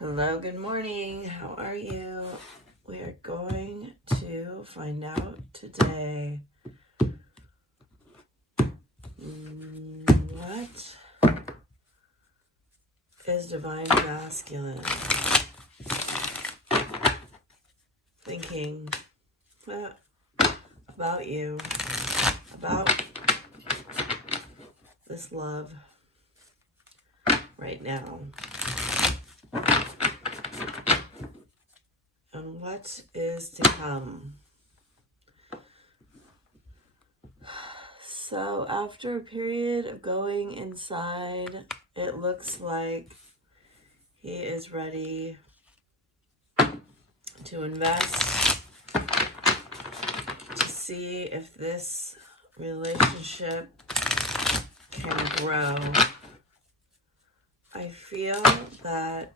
Hello, good morning. How are you? We are going to find out today what is divine masculine thinking about you, about this love right now. And what is to come. So after a period of going inside, it looks like he is ready to invest, to see if this relationship can grow. I feel that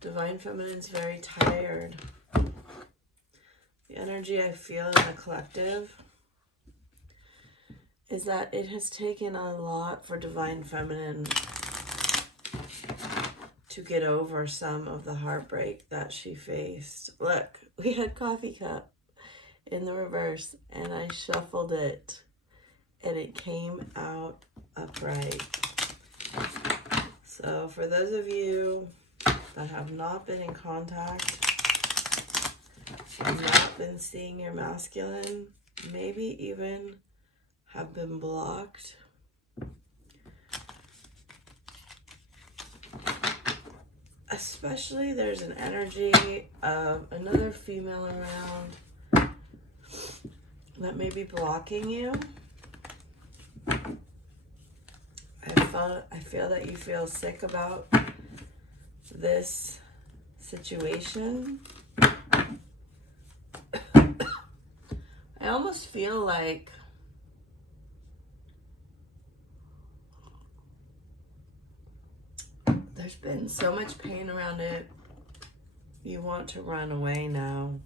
Divine Feminine is very tired. The energy I feel in the collective is that it has taken a lot for Divine Feminine to get over some of the heartbreak that she faced. Look, we had coffee cup in the reverse and I shuffled it and it came out upright. So for those of you that have not been in contact, have not been seeing your masculine, maybe even have been blocked, especially there's an energy of another female around that may be blocking you. I feel that you feel sick about this situation. I almost feel like there's been so much pain around it. You want to run away now.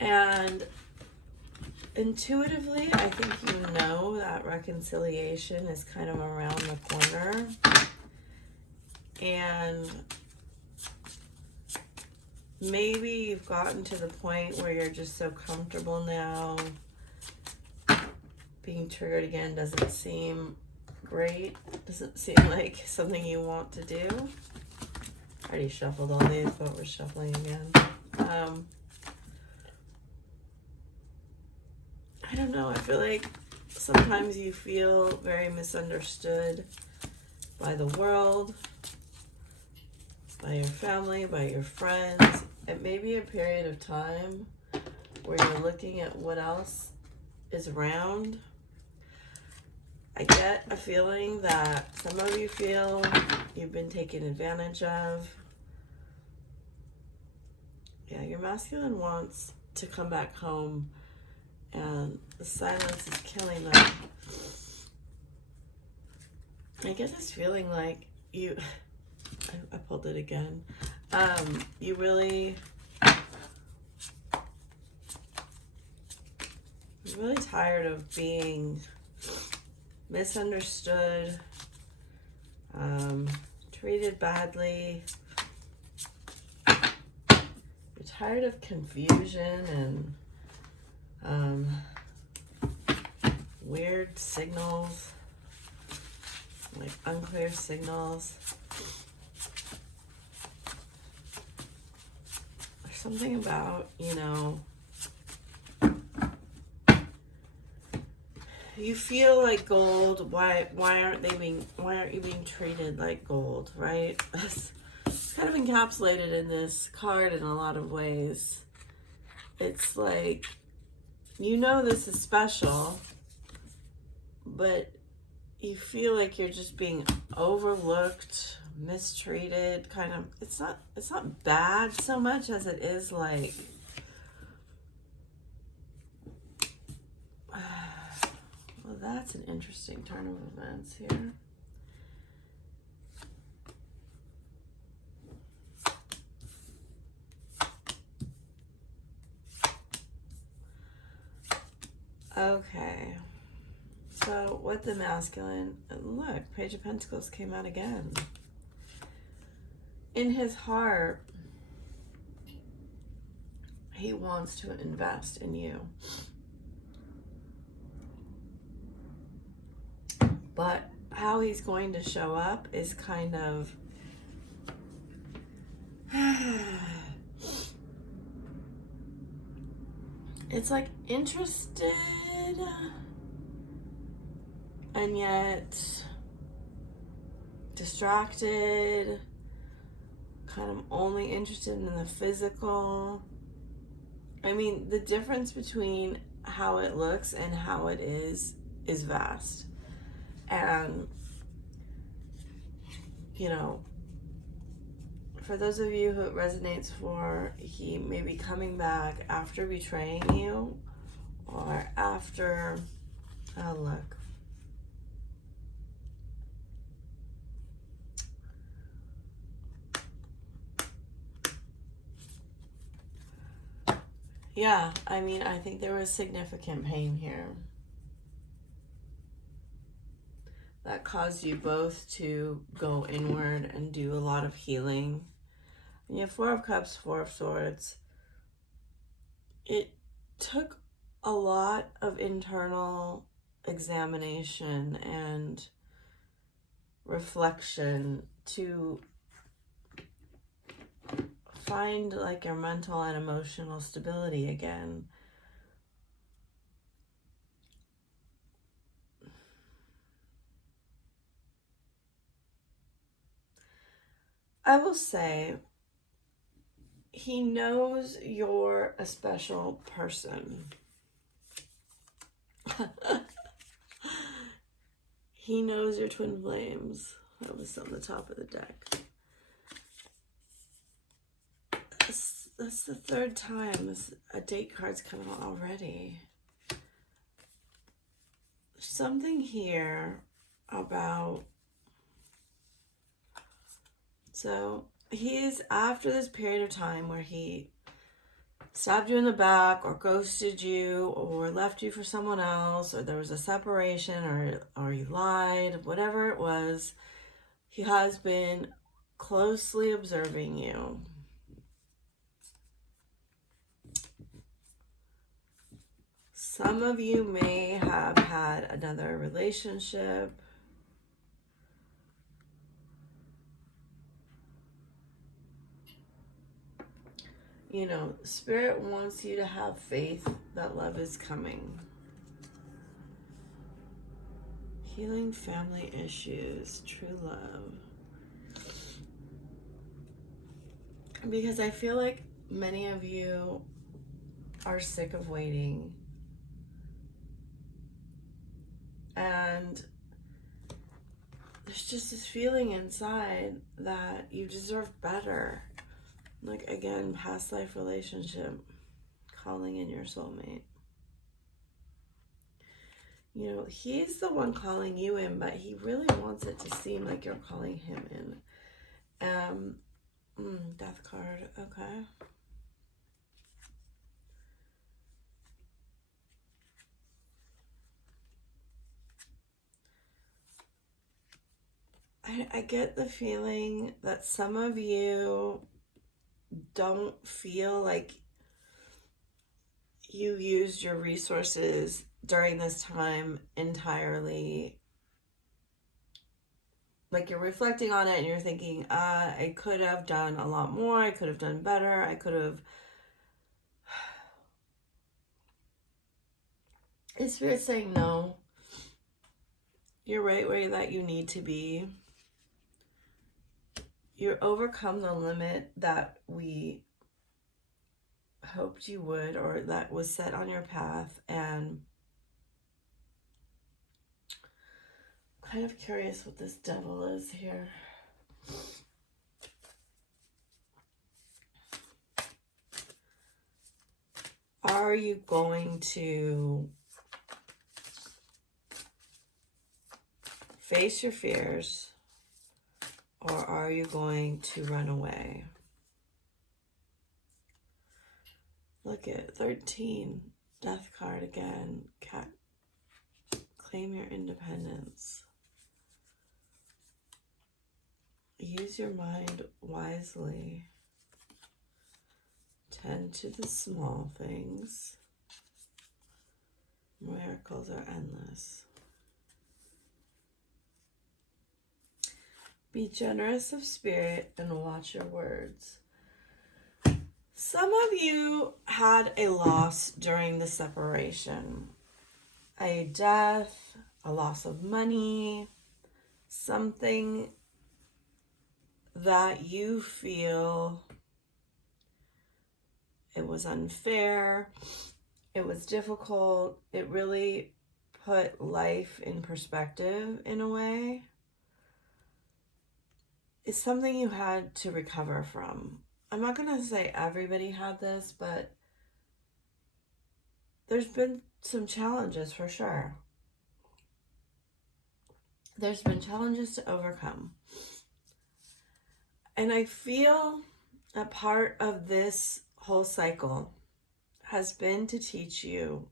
And intuitively, I think you know that reconciliation is kind of around the corner. And maybe you've gotten to the point where you're just so comfortable now. Being triggered again doesn't seem great. Doesn't seem like something you want to do. I already shuffled all these, but we're shuffling again. I don't know. I feel like sometimes you feel very misunderstood by the world, by your family, by your friends. It may be a period of time where you're looking at what else is around. I get a feeling that some of you feel you've been taken advantage of. Yeah, your masculine wants to come back home, and the silence is killing them. I get this feeling like you, I pulled it again. You really, you're really tired of being misunderstood, treated badly. You're tired of confusion and weird signals, like unclear signals. There's something about, you feel like gold. Why aren't you being treated like gold, right? It's kind of encapsulated in this card in a lot of ways. It's like, this is special, but you feel like you're just being overlooked, mistreated, kind of. It's not bad so much as it is like, well, that's an interesting turn of events here. Okay. So with the masculine, look, Page of Pentacles came out again. In his heart, he wants to invest in you. But how he's going to show up is kind of it's like interested and yet distracted, kind of only interested in the physical. I mean, the difference between how it looks and how it is vast. And, you know, for those of you who it resonates for, he may be coming back after betraying you or after, oh look. Yeah, I mean, I think there was significant pain here that caused you both to go inward and do a lot of healing. And you have Four of Cups, Four of Swords. It took a lot of internal examination and reflection to find like your mental and emotional stability again. I will say, he knows you're a special person. He knows your twin flames. That was on the top of the deck. That's the third time a date card's come out already. Something here about, so he's after this period of time where he stabbed you in the back or ghosted you or left you for someone else, or there was a separation, or he lied, whatever it was, he has been closely observing you. Some of you may have had another relationship. You know, Spirit wants you to have faith that love is coming. Healing family issues, true love. Because I feel like many of you are sick of waiting. And there's just this feeling inside that you deserve better. Like, again, past life relationship, calling in your soulmate. You know, he's the one calling you in, but he really wants it to seem like you're calling him in. Death card, okay. I get the feeling that some of you don't feel like you used your resources during this time entirely. Like, you're reflecting on it and you're thinking, I could have done a lot more. I could have done better. I could have. Is Spirit saying no? You're right where that you need to be. You're overcome the limit that we hoped you would, or that was set on your path, and I'm kind of curious what this devil is here. Are you going to face your fears, or are you going to run away? Look at 13, Death card again. Cat. Claim your independence. Use your mind wisely. Tend to the small things. Miracles are endless. Be generous of spirit and watch your words. Some of you had a loss during the separation. A death, a loss of money, something that you feel it was unfair, it was difficult, it really put life in perspective in a way. It's something you had to recover from. I'm not going to say everybody had this, but there's been some challenges for sure. There's been challenges to overcome. And I feel a part of this whole cycle has been to teach you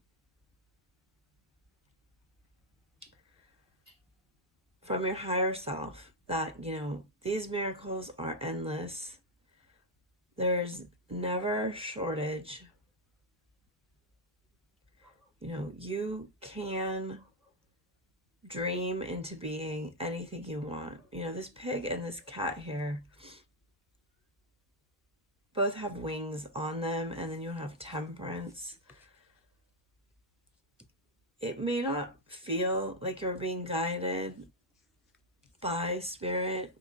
from your higher self that, these miracles are endless. There's never shortage. You can dream into being anything you want. This pig and this cat here both have wings on them, and then you have temperance. It may not feel like you're being guided by spirit,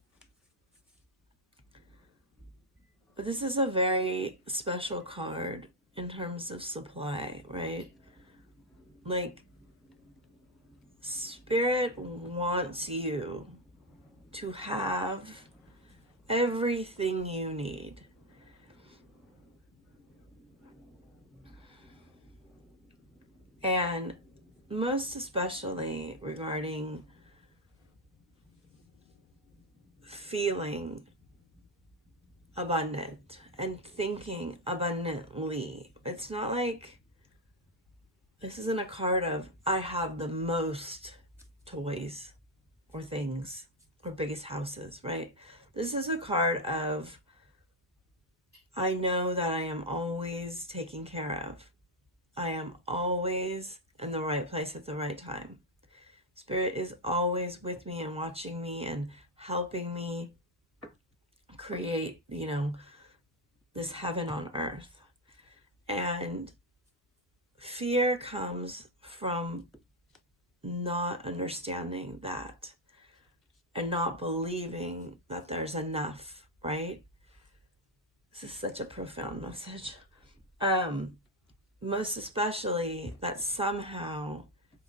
but this is a very special card in terms of supply, right? Like, spirit wants you to have everything you need. And most especially regarding feeling abundant and thinking abundantly. It's not like this isn't a card of I have the most toys or things or biggest houses, right? This is a card of I know that I am always taken care of. I am always in the right place at the right time. Spirit is always with me and watching me and helping me create, this heaven on earth. And fear comes from not understanding that and not believing that there's enough, right? This is such a profound message. Most especially that somehow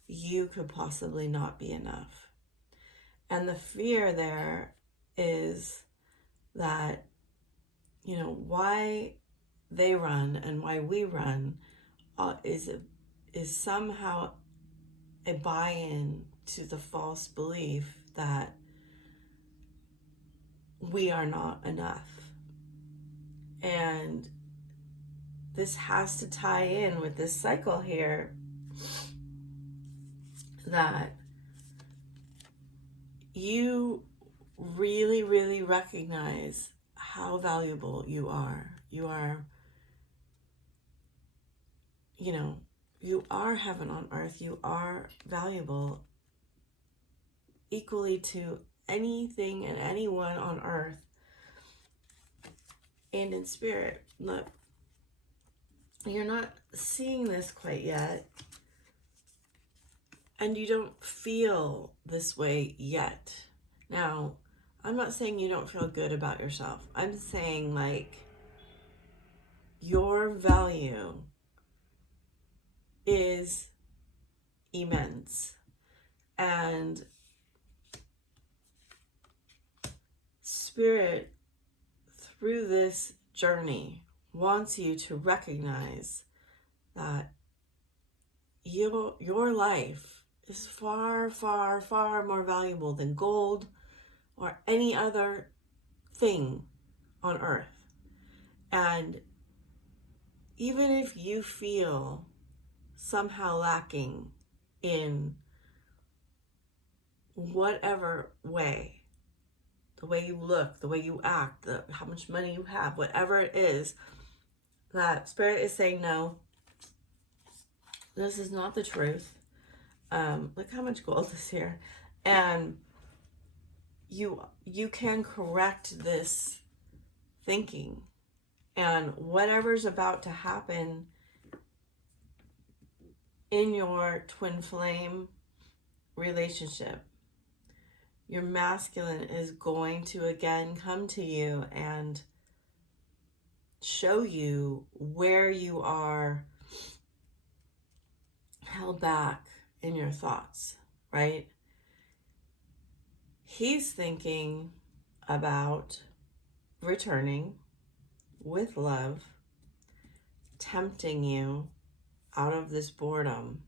you could possibly not be enough. And the fear there is that, why they run and why we run is somehow a buy-in to the false belief that we are not enough. And this has to tie in with this cycle here that you really, really recognize how valuable you are. You are, you are heaven on earth. You are valuable equally to anything and anyone on earth and in spirit. Look, you're not seeing this quite yet, and you don't feel this way yet. Now, I'm not saying you don't feel good about yourself. I'm saying, your value is immense. And Spirit, through this journey, wants you to recognize that your life is far, far, far more valuable than gold or any other thing on earth. And even if you feel somehow lacking in whatever way, the way you look, the way you act, how much money you have, whatever it is, that Spirit is saying, no, this is not the truth. Look how much gold is here. And you can correct this thinking, and whatever's about to happen in your twin flame relationship, your masculine is going to again come to you and show you where you are held back in your thoughts, right? He's thinking about returning with love, tempting you out of this boredom.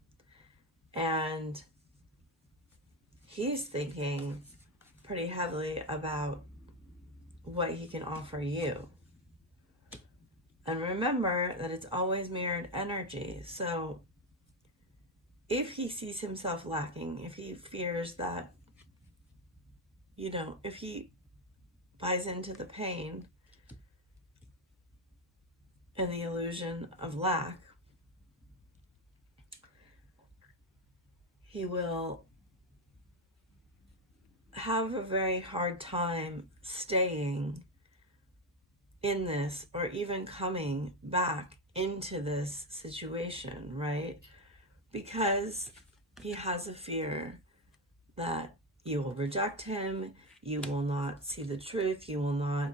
And he's thinking pretty heavily about what he can offer you. And remember that it's always mirrored energy. So if he sees himself lacking, if he fears that, if he buys into the pain and the illusion of lack, he will have a very hard time staying in this or even coming back into this situation, right? Because he has a fear that you will reject him, you will not see the truth, you will not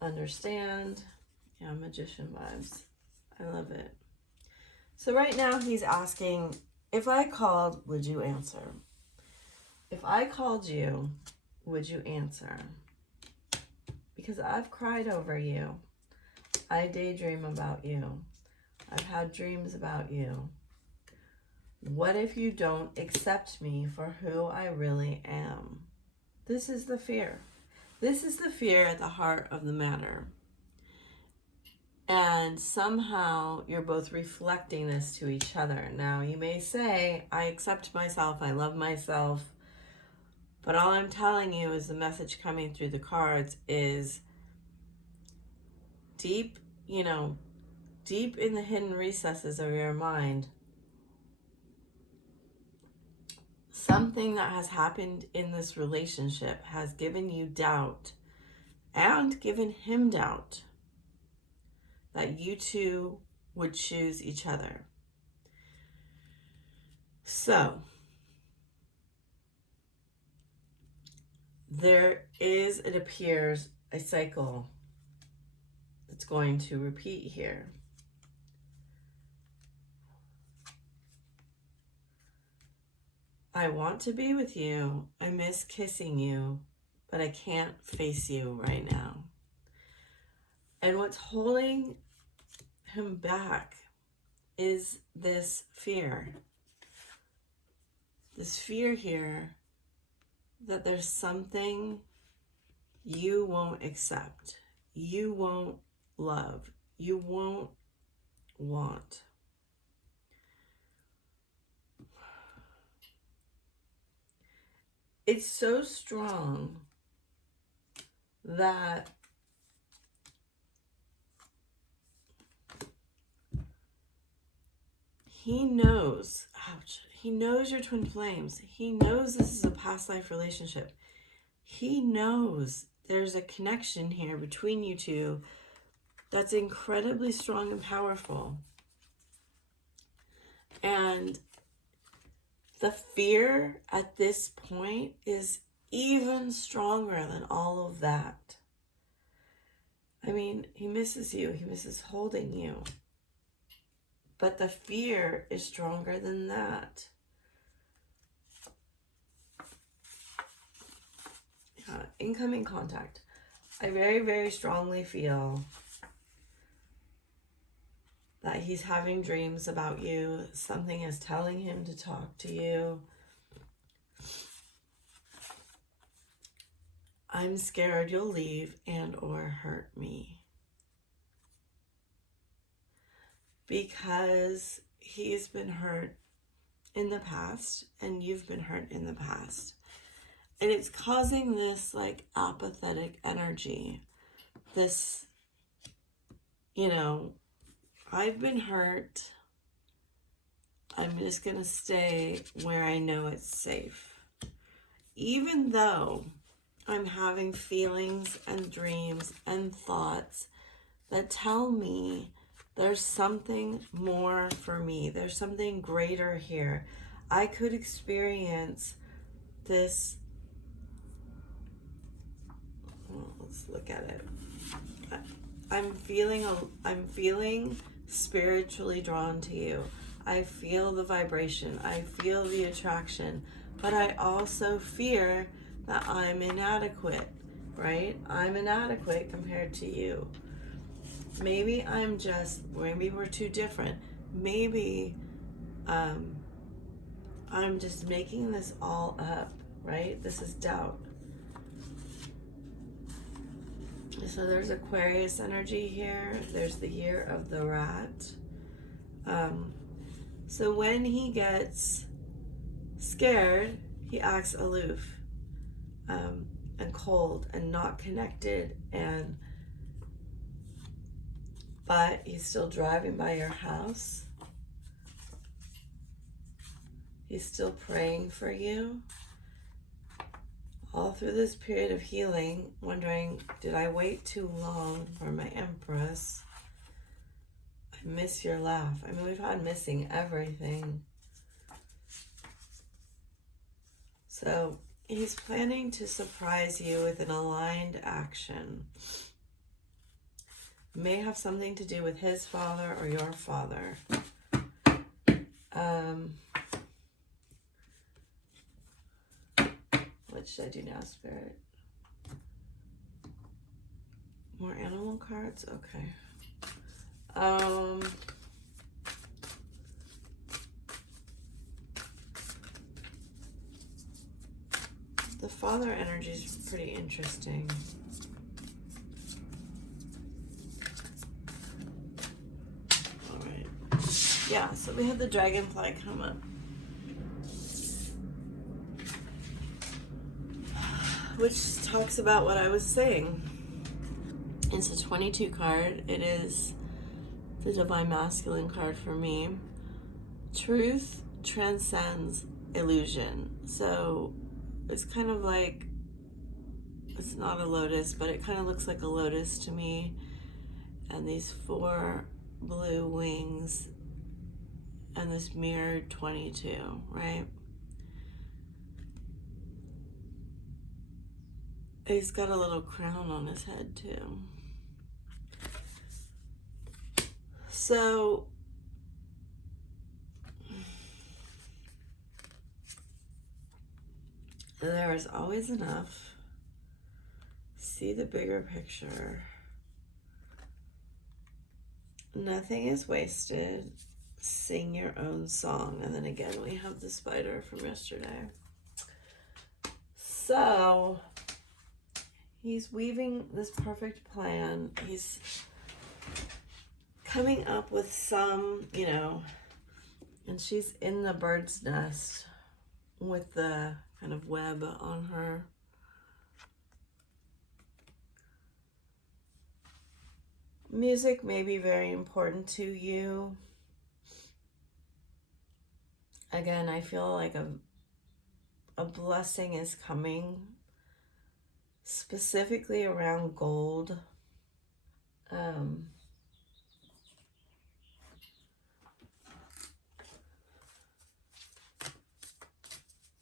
understand. Yeah, magician vibes. I love it. So right now he's asking, if I called, would you answer? If I called you, would you answer? Because I've cried over you. I daydream about you. I've had dreams about you. What if you don't accept me for who I really am? This is the fear. This is the fear at the heart of the matter. And somehow you're both reflecting this to each other. Now, you may say, I accept myself, I love myself. But all I'm telling you is the message coming through the cards is deep, deep in the hidden recesses of your mind, something that has happened in this relationship has given you doubt and given him doubt that you two would choose each other. So, there is, it appears, a cycle that's going to repeat here. I want to be with you. I miss kissing you, but I can't face you right now. And what's holding him back is this fear. This fear here that there's something you won't accept, you won't love, you won't want. It's so strong that he knows, ouch, he knows your twin flames. He knows this is a past life relationship. He knows there's a connection here between you two that's incredibly strong and powerful. And the fear at this point is even stronger than all of that. I mean, he misses you. He misses holding you. But the fear is stronger than that. Incoming contact. I very, very strongly feel that he's having dreams about you. Something is telling him to talk to you. I'm scared you'll leave and or hurt me. Because he's been hurt in the past and you've been hurt in the past. And it's causing this like apathetic energy. This, you know, I've been hurt. I'm just going to stay where I know it's safe. Even though I'm having feelings and dreams and thoughts that tell me there's something more for me. There's something greater here. I could experience this. Well, let's look at it. I'm feeling spiritually drawn to you. I feel the vibration. I feel the attraction. But I also fear that I'm inadequate, right? I'm inadequate compared to you. Maybe maybe we're too different. Maybe I'm just making this all up, right? This is doubt. So there's Aquarius energy here. There's the year of the rat. So when he gets scared, he acts aloof and cold and not connected, but he's still driving by your house. He's still praying for you. All through this period of healing, wondering, did I wait too long for my Empress? I miss your laugh. I mean, we've had missing everything. So he's planning to surprise you with an aligned action. May have something to do with his father or your father. What should I do now, Spirit? More animal cards? Okay. The father energy is pretty interesting. All right. Yeah, so we had the dragonfly come up, which talks about what I was saying. It's a 22 card. It is the Divine Masculine card for me. Truth transcends illusion. So it's kind of like, it's not a lotus, but it kind of looks like a lotus to me. And these 4 blue wings and this mirrored 22, right? He's got a little crown on his head too. So there is always enough. See the bigger picture. Nothing is wasted. Sing your own song. And then again, we have the spider from yesterday. So he's weaving this perfect plan. He's coming up with some, and she's in the bird's nest with the kind of web on her. Music may be very important to you. Again, I feel like a blessing is coming, specifically around gold.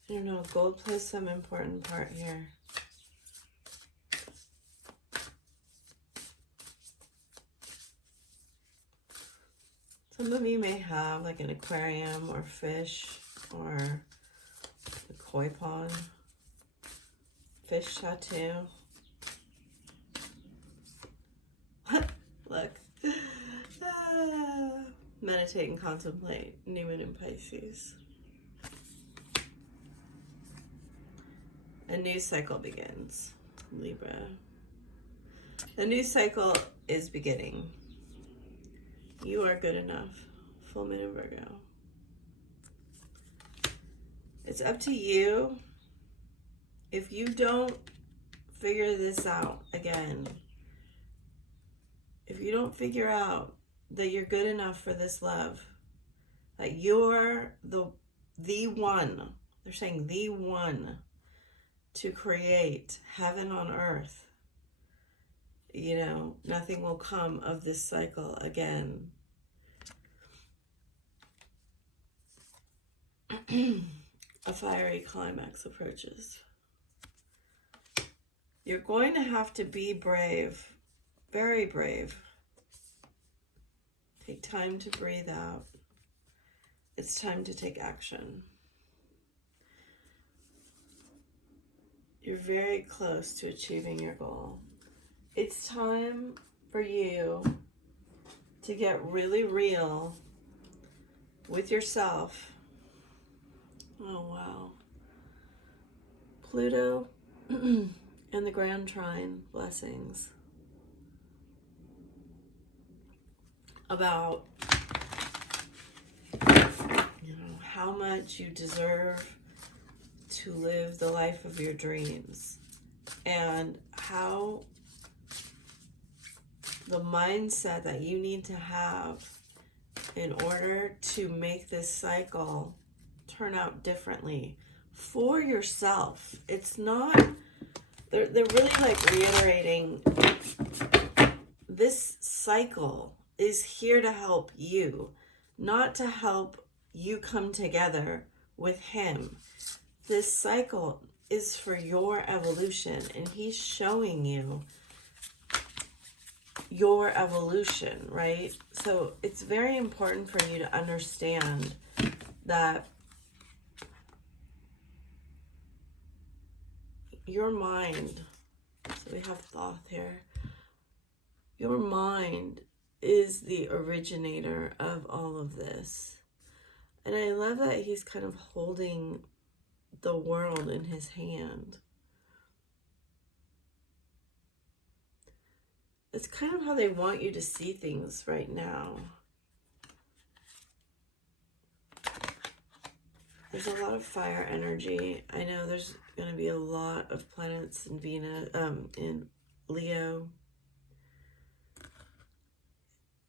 I don't know, gold plays some important part here. Some of you may have like an aquarium or fish or a koi pond, fish tattoo. Look. Meditate and contemplate, New Moon in Pisces. A new cycle begins, Libra. The new cycle is beginning. You are good enough full moon in Virgo. It's up to you. If you don't figure this out again, if you don't figure out that you're good enough for this love, that you're the one, they're saying the one to create heaven on earth, you know, nothing will come of this cycle again. A fiery climax approaches. You're going to have to be brave, very brave. Take time to breathe out. It's time to take action. You're very close to achieving your goal. It's time for you to get really real with yourself. Oh, wow. Pluto and the Grand Trine, blessings. About, you know, how much you deserve to live the life of your dreams, and how the mindset that you need to have in order to make this cycle turn out differently for yourself. It's not, they're really like reiterating, this cycle is here to help you, not to help you come together with him. This cycle is for your evolution, and he's showing you your evolution, right? So it's very important for you to understand that your mind, so we have Thoth here, your mind is the originator of all of this. And I love that he's kind of holding the world in his hand. It's kind of how they want you to see things right now. There's a lot of fire energy. I know there's going to be a lot of planets in Venus, in Leo.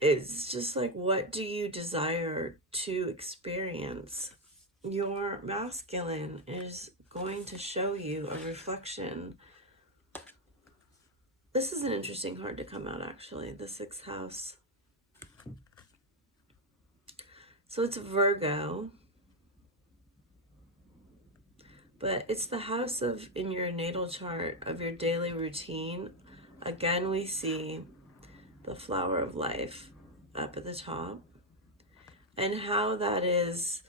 It's just like, what do you desire to experience? Your masculine is going to show you a reflection. This is an interesting card to come out, actually, the 6th house. So it's Virgo, but it's the house of, in your natal chart, of your daily routine. Again, we see the flower of life up at the top, and how that is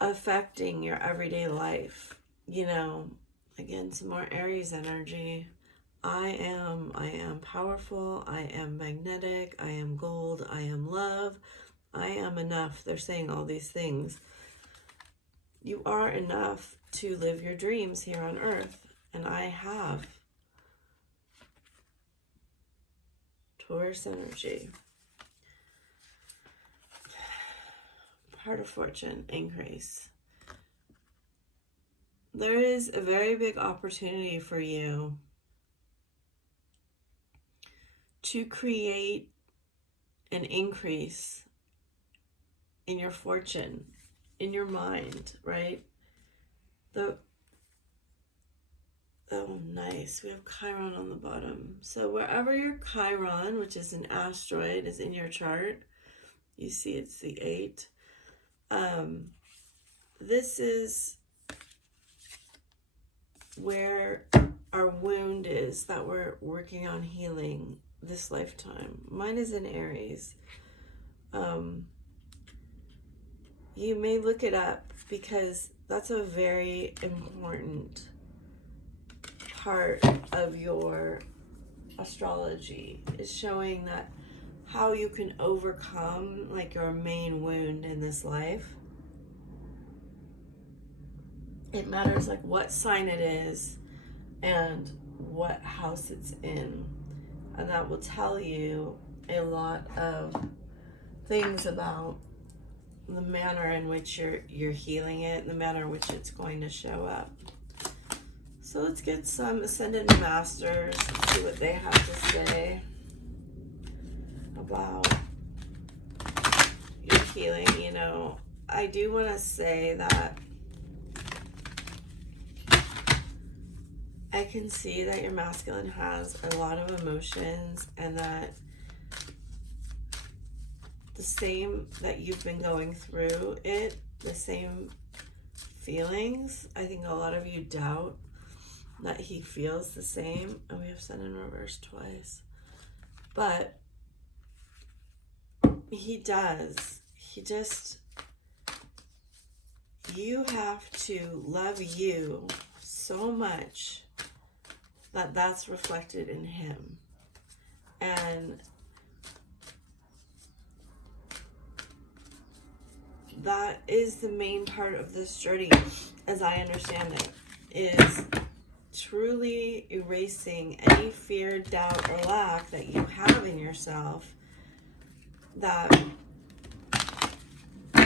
affecting your everyday life. You know, again, some more Aries energy. I am powerful, I am magnetic, I am gold, I am love, I am enough. They're saying all these things. You are enough to live your dreams here on earth, and I have. Taurus energy. Heart of fortune, increase. There is a very big opportunity for you to create an increase in your fortune, in your mind, right? Oh, nice. We have Chiron on the bottom. So wherever your Chiron, which is an asteroid, is in your chart, you see it's the 8. This is where our wound is that we're working on healing this lifetime. Mine is in Aries. You may look it up, because that's a very important part of your astrology, is showing that how you can overcome like your main wound in this life. It matters like what sign it is and what house it's in, and that will tell you a lot of things about the manner in which you're healing it, and the manner in which it's going to show up. So let's get some Ascended Masters, see what they have to say about your healing. You know, I do want to say that I can see that your masculine has a lot of emotions, and that the same that you've been going through it, the same feelings. I think a lot of you doubt that he feels the same. And we have Sun in reverse twice. But he does. He just, you have to love you so much that that's reflected in him. And that is the main part of this journey, as I understand it, is truly erasing any fear, doubt, or lack that you have in yourself that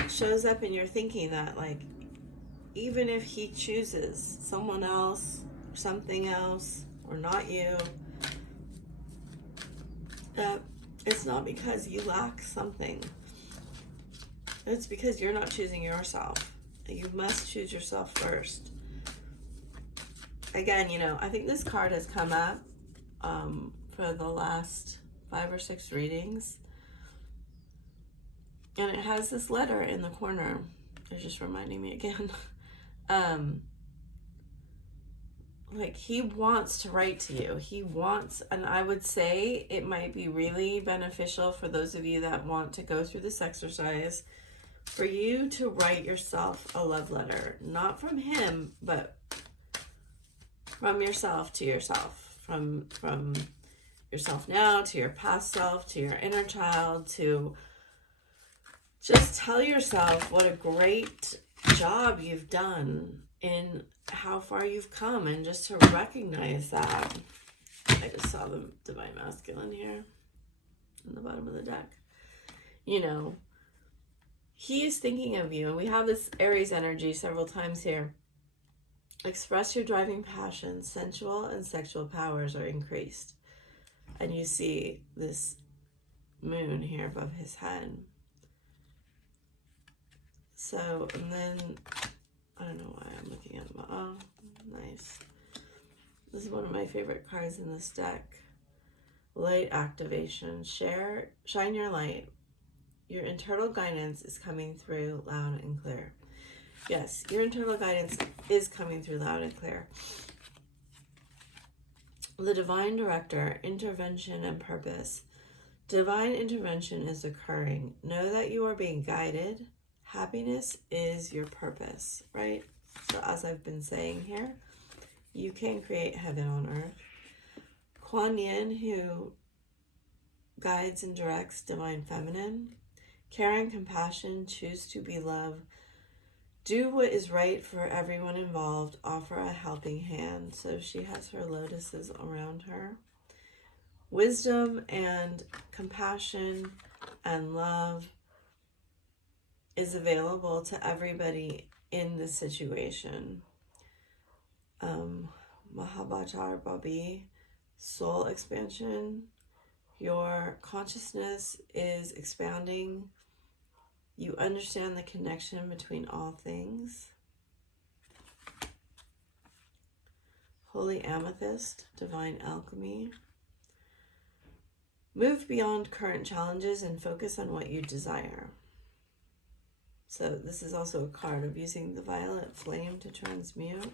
shows up in your thinking, that like, even if he chooses someone else, or something else, or not you, that it's not because you lack something. It's because you're not choosing yourself. You must choose yourself first. Again, you know, I think this card has come up for the last 5 or 6 readings. And it has this letter in the corner. It's just reminding me again. Like, he wants to write to you. He wants, and I would say it might be really beneficial for those of you that want to go through this exercise, for you to write yourself a love letter. Not from him, but from yourself to yourself. From yourself now to your past self, to your inner child, to just tell yourself what a great job you've done in how far you've come, and just to recognize that. I just saw the Divine Masculine here in the bottom of the deck. You know, he is thinking of you, and we have this Aries energy several times here. Express your driving passions, sensual and sexual powers are increased. And you see this moon here above his head. So, and then, I don't know why I'm looking at them. Oh, nice. This is one of my favorite cards in this deck. Light activation. Shine your light. Your internal guidance is coming through loud and clear. Yes, your internal guidance is coming through loud and clear. The divine director, intervention and purpose. Divine intervention is occurring. Know that you are being guided. Happiness is your purpose, right? So as I've been saying here, you can create heaven on earth. Kuan Yin, who guides and directs divine feminine. Care and compassion, choose to be love. Do what is right for everyone involved. Offer a helping hand. So she has her lotuses around her. Wisdom and compassion and love is available to everybody in this situation. Mahabhatar Babi, soul expansion. Your consciousness is expanding. You understand the connection between all things. Holy Amethyst, divine alchemy. Move beyond current challenges and focus on what you desire. So this is also a card of using the violet flame to transmute.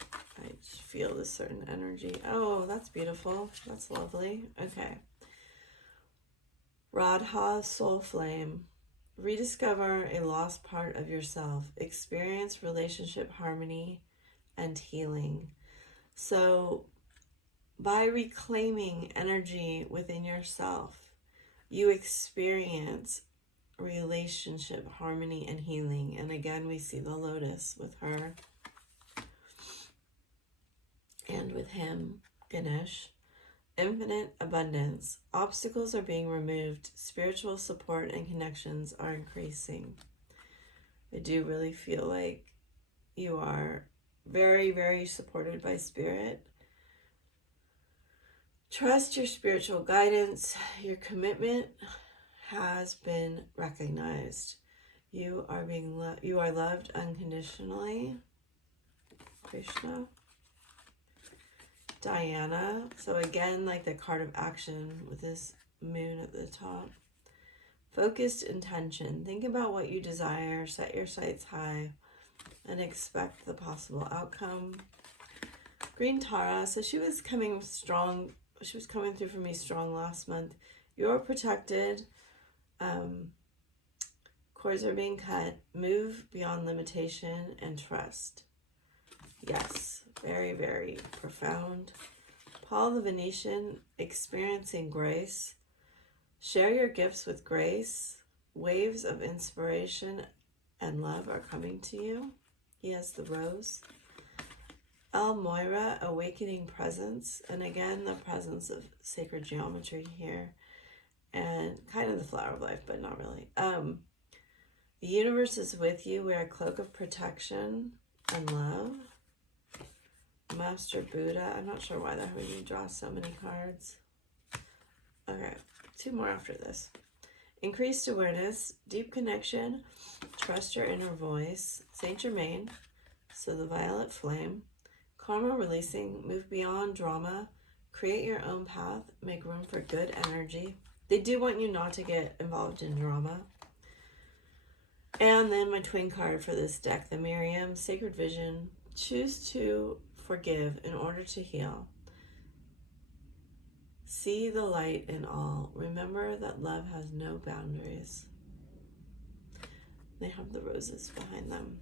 I just feel this certain energy. Oh, that's beautiful. That's lovely. Okay. Radha, soul flame. Rediscover a lost part of yourself. Experience relationship harmony and healing. So by reclaiming energy within yourself, you experience relationship harmony and healing. And again, we see the lotus with her and with him, Ganesh. infinite abundance. Obstacles are being removed. Spiritual support and connections are increasing. I do really feel like you are very, very supported by Spirit. Trust your spiritual guidance. Your commitment has been recognized. You are you are loved unconditionally. Krishna. Diana. So again, like the card of action with this moon at the top. Focused intention. Think about what you desire. Set your sights high and expect the possible outcome. Green Tara. So she was coming strong. She was coming through for me strong last month. You're protected. Cords are being cut. Move beyond limitation and trust. Yes, very, very profound. Paul the Venetian, experiencing grace. Share your gifts with grace. Waves of inspiration and love are coming to you. He has the rose. El Moira, awakening presence. And again, the presence of sacred geometry here. And kind of the flower of life, but not really. The universe is with you. Wear a cloak of protection and love. Master Buddha. I'm not sure why they're having me draw so many cards. Okay, 2 more after this. Increased awareness, deep connection, trust your inner voice. Saint Germain, so the violet flame. Karma releasing, move beyond drama, create your own path, make room for good energy. They do want you not to get involved in drama. And then my twin card for this deck, the Miriam, Sacred Vision. Choose to forgive in order to heal. See the light in all. Remember that love has no boundaries. They have the roses behind them.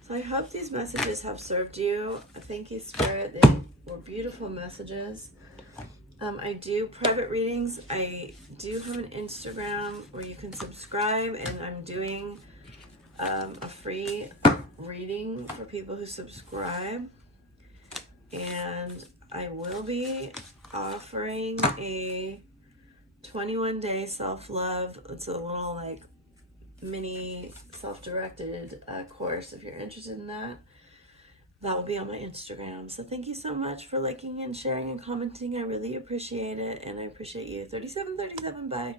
So I hope these messages have served you. Thank you, Spirit. They were beautiful messages. I do private readings. I do have an Instagram where you can subscribe, and I'm doing a free reading for people who subscribe. And I will be offering a 21-day self-love. It's a little like mini self-directed course. If you're interested in that, that will be on my Instagram. So thank you so much for liking and sharing and commenting. I really appreciate it, and I appreciate you. 3737, bye.